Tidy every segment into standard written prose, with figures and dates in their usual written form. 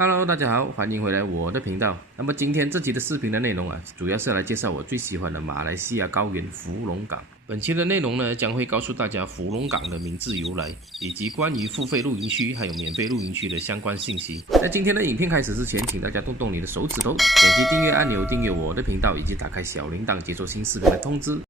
Hello，大家好，欢迎回来我的频道。那么今天这期的视频的内容主要是来介绍我最喜欢的马来西亚高原福隆港。本期的内容呢，将会告诉大家福隆港的名字由来，以及关于付费露营区还有免费露营区的相关信息。在今天的影片开始之前，请大家动动你的手指头，点击订阅按钮，订阅我的频道，以及打开小铃铛，接收新视频的通知。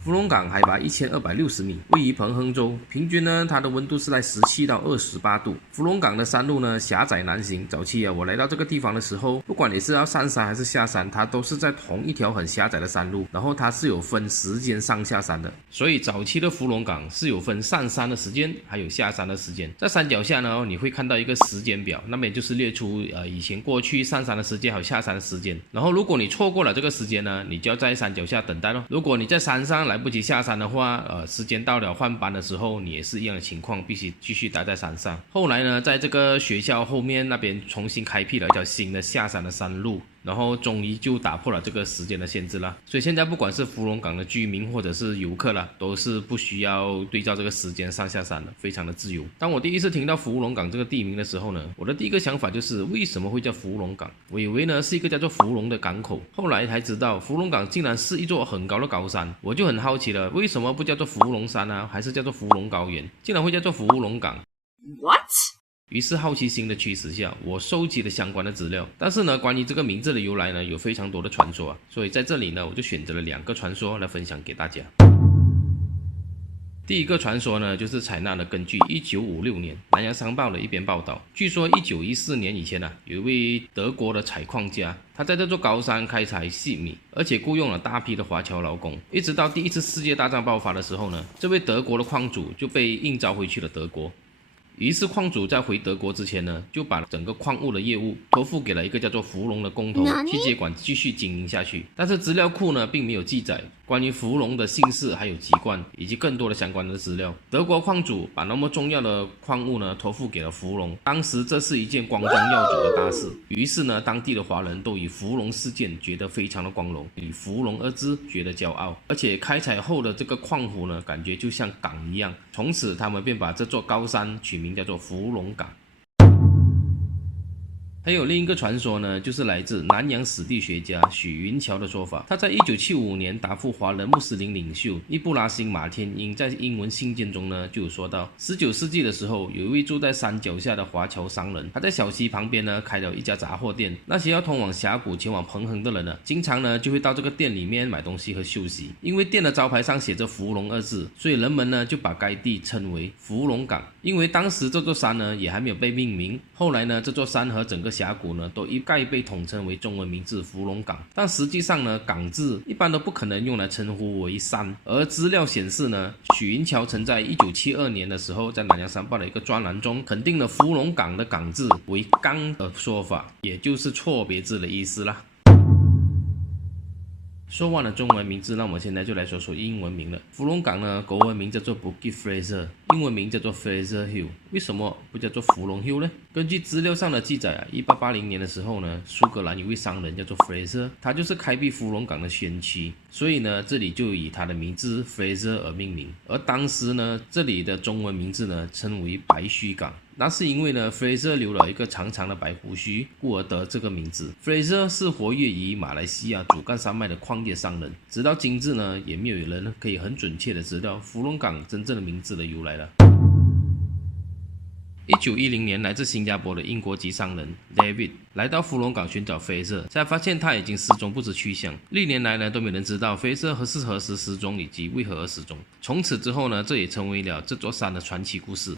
福隆港海拔1260米，位于彭亨州，平均呢它的温度是在17到28度。福隆港的山路呢狭窄难行，早期我来到这个地方的时候，不管你是要上山还是下山，它都是在同一条很狭窄的山路，然后它是有分时间上下山的，所以早期的福隆港是有分上山的时间还有下山的时间。在山脚下呢，你会看到一个时间表，那么也就是列出以前过去上山的时间还有下山的时间。然后如果你错过了这个时间呢，你就要在山脚下等待咯。如果你在山上来不及下山的话，时间到了换班的时候，你也是一样的情况，必须继续待在山上。后来呢，在这个学校后面那边重新开辟了一条新的下山的山路，然后终于就打破了这个时间的限制了。所以现在不管是福隆港的居民或者是游客啦，都是不需要对照这个时间上下山的，非常的自由。当我第一次听到福隆港这个地名的时候呢，我的第一个想法就是为什么会叫福隆港？我以为呢是一个叫做福隆的港口，后来才知道福隆港竟然是一座很高的高山。我就很好奇了，为什么不叫做福隆山啊，还是叫做福隆高原，竟然会叫做福隆港？ What？于是好奇心的驱使下，我收集了相关的资料。但是呢，关于这个名字的由来呢，有非常多的传说所以在这里呢，我就选择了2个传说来分享给大家。第一个传说呢，就是采纳了根据1956年南洋商报的一篇报道。据说1914年以前有一位德国的采矿家，他在这座高山开采细米，而且雇佣了大批的华侨劳工。一直到第一次世界大战爆发的时候呢，这位德国的矿主就被应召回去了德国。于是矿主在回德国之前呢，就把整个矿物的业务托付给了一个叫做福隆的工头去接管，继续经营下去。但是资料库呢，并没有记载关于福隆的姓氏还有籍贯，以及更多的相关的资料。德国矿主把那么重要的矿物呢托付给了福隆，当时这是一件光宗耀祖的大事。于是呢，当地的华人都以福隆事件觉得非常的光荣，以福隆二字觉得骄傲。而且开采后的这个矿湖呢，感觉就像港一样。从此他们便把这座高山取名叫做福隆港。还有另一个传说呢，就是来自南洋史地学家许云桥的说法。他在1975年答复华人穆斯林领袖易布拉欣马天英在英文信件中呢，就有说到19世纪的时候，有一位住在山脚下的华侨商人，他在小溪旁边呢开了一家杂货店。那些要通往峡谷前往彭亨的人呢，经常呢就会到这个店里面买东西和休息。因为店的招牌上写着福隆二字，所以人们呢就把该地称为福隆港。因为当时这座山呢也还没有被命名，后来呢这座山和整个峡谷呢都一概被统称为中文名字福隆港。但实际上呢，港字一般都不可能用来称呼为山。而资料显示呢，许云桥曾在1972年的时候，在南洋商报的一个专栏中肯定了福隆港的港字为刚的说法，也就是错别字的意思啦。说完了中文名字，那我们现在就来说说英文名了。福隆港呢，国文名叫做 Bukit Fraser， 英文名叫做 Fraser Hill。为什么不叫做福隆 Hill 呢？根据资料上的记载1880年的时候呢，苏格兰有位商人叫做 Fraser， 他就是开辟福隆港的先驱，所以呢，这里就以他的名字 Fraser 而命名。而当时呢，这里的中文名字呢，称为白须港。那是因为呢 Fraser 留了一个长长的白胡须，故而得这个名字。Fraser 是活跃于马来西亚主干山脉的矿业商人，直到今日呢，也没有人可以很准确的知道福隆港真正的名字的由来了。1910年，来自新加坡的英国籍商人 David 来到福隆港寻找Fraser，才发现他已经失踪不知去向。历年来呢，都没人知道Fraser是何时失踪以及为何而失踪。从此之后呢，这也成为了这座山的传奇故事。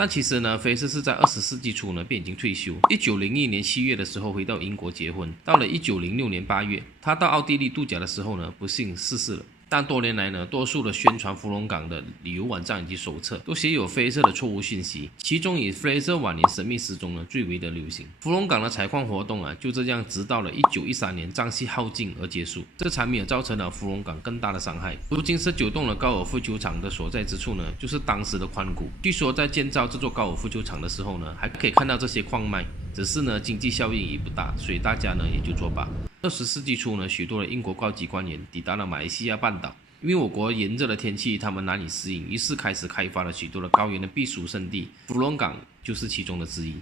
但其实呢，Fraser是在20世纪初呢便已经退休。1901年7月的时候回到英国结婚，到了1906年8月，他到奥地利度假的时候呢，不幸逝世了。但多年来呢，多数的宣传福隆港的旅游网站以及手册都写有Fraser的错误讯息，其中以Fraser晚年神秘失踪呢最为的流行。福隆港的采矿活动就这样直到了1913年瘴气耗尽而结束，这才没有造成了福隆港更大的伤害。如今19栋的高尔夫球场的所在之处呢，就是当时的矿谷。据说在建造这座高尔夫球场的时候呢，还可以看到这些矿脉，只是呢经济效益已不大，所以大家呢也就作罢。20世纪初呢，许多的英国高级官员抵达了马来西亚半岛，因为我国炎热的天气他们难以适应，于是开始开发了许多的高原的避暑胜地，福隆港就是其中的之一。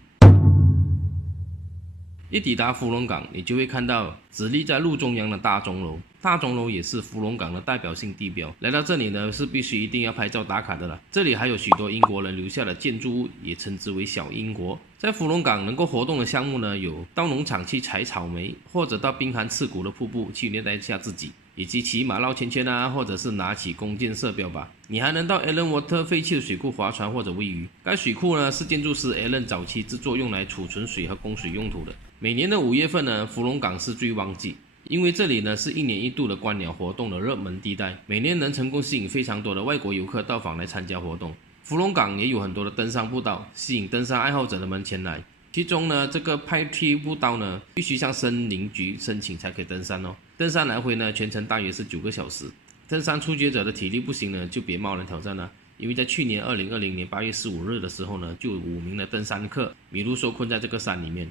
一抵达福隆港，你就会看到直立在路中央的大钟楼。大钟楼也是福隆港的代表性地标。来到这里呢，是必须一定要拍照打卡的了。这里还有许多英国人留下的建筑物，也称之为小英国。在福隆港能够活动的项目呢，有到农场去采草莓，或者到冰寒刺骨的瀑布去虐待一下自己，以及骑马绕圈圈啊，或者是拿起弓箭射标靶。你还能到 Allen Water 废弃的水库划船或者喂鱼。该水库呢是建筑师 Allen 早期制作用来储存水和供水用途的。每年的5月份呢，福隆港是最旺季，因为这里呢是1年1度的观鸟活动的热门地带，每年能成功吸引非常多的外国游客到访来参加活动。福隆港也有很多的登山步道，吸引登山爱好者们前来。其中呢，这个 Pine Tree 步道呢，必须向森林局申请才可以登山哦。登山来回呢，全程大约是9个小时。登山初学者的体力不行呢，就别贸然挑战了。因为在去年2020年8月15日的时候呢，就有5名的登山客迷路受困在这个山里面。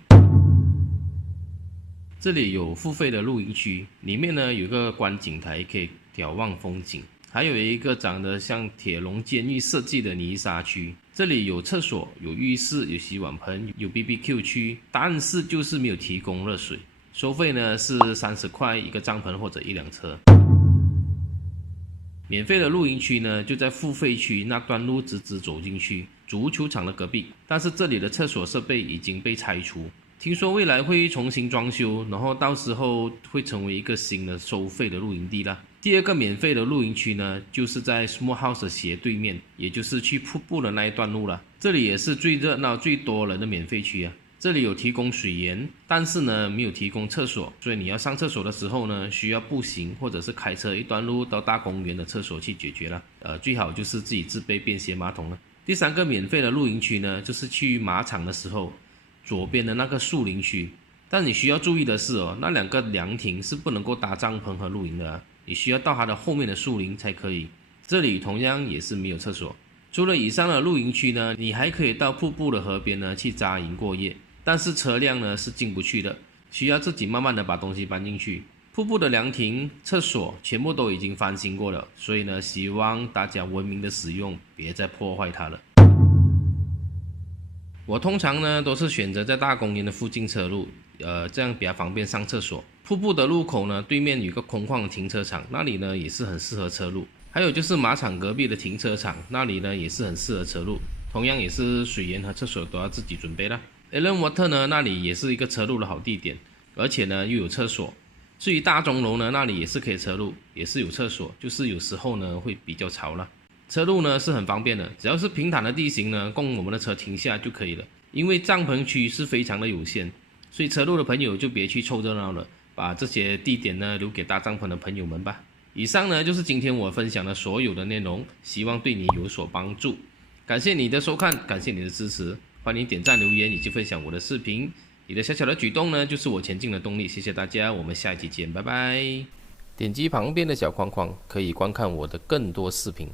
这里有付费的露营区，里面呢有个观景台可以眺望风景，还有一个长得像铁笼监狱设计的泥沙区。这里有厕所、有浴室、有洗碗盆、有 BBQ 区，但是就是没有提供热水。收费呢是30块一个帐篷或者1辆车。免费的露营区呢就在付费区那段路直直走进去，足球场的隔壁，但是这里的厕所设备已经被拆除。听说未来会重新装修，然后到时候会成为一个新的收费的露营地啦。第二个免费的露营区呢，就是在 Small House 的斜对面，也就是去瀑布的那一段路了。这里也是最热闹、最多人的免费区啊。这里有提供水源，但是呢没有提供厕所，所以你要上厕所的时候呢，需要步行或者是开车一段路到大公园的厕所去解决了。最好就是自己自备便携马桶了。第三个免费的露营区呢，就是去马场的时候。左边的那个树林区，但你需要注意的是那2个凉亭是不能够搭帐篷和露营的你需要到它的后面的树林才可以。这里同样也是没有厕所。除了以上的露营区呢，你还可以到瀑布的河边呢去扎营过夜，但是车辆呢是进不去的，需要自己慢慢的把东西搬进去。瀑布的凉亭、厕所全部都已经翻新过了，所以呢，希望大家文明的使用，别再破坏它了。我通常呢都是选择在大公园的附近车路，这样比较方便上厕所。瀑布的路口呢，对面有个空旷的停车场，那里呢也是很适合车路。还有就是马场隔壁的停车场，那里呢也是很适合车路，同样也是水源和厕所都要自己准备啦。Allen Water 呢，那里也是一个车路的好地点，而且呢又有厕所。至于大钟楼呢，那里也是可以车路，也是有厕所，就是有时候呢会比较潮了。车路呢是很方便的，只要是平坦的地形呢，供我们的车停下就可以了。因为帐篷区是非常的有限，所以车路的朋友就别去凑热闹了，把这些地点呢留给搭帐篷的朋友们吧。以上呢就是今天我分享的所有的内容，希望对你有所帮助。感谢你的收看，感谢你的支持，欢迎点赞留言以及分享我的视频。你的小小的举动呢，就是我前进的动力。谢谢大家，我们下一期见，拜拜。点击旁边的小框框，可以观看我的更多视频。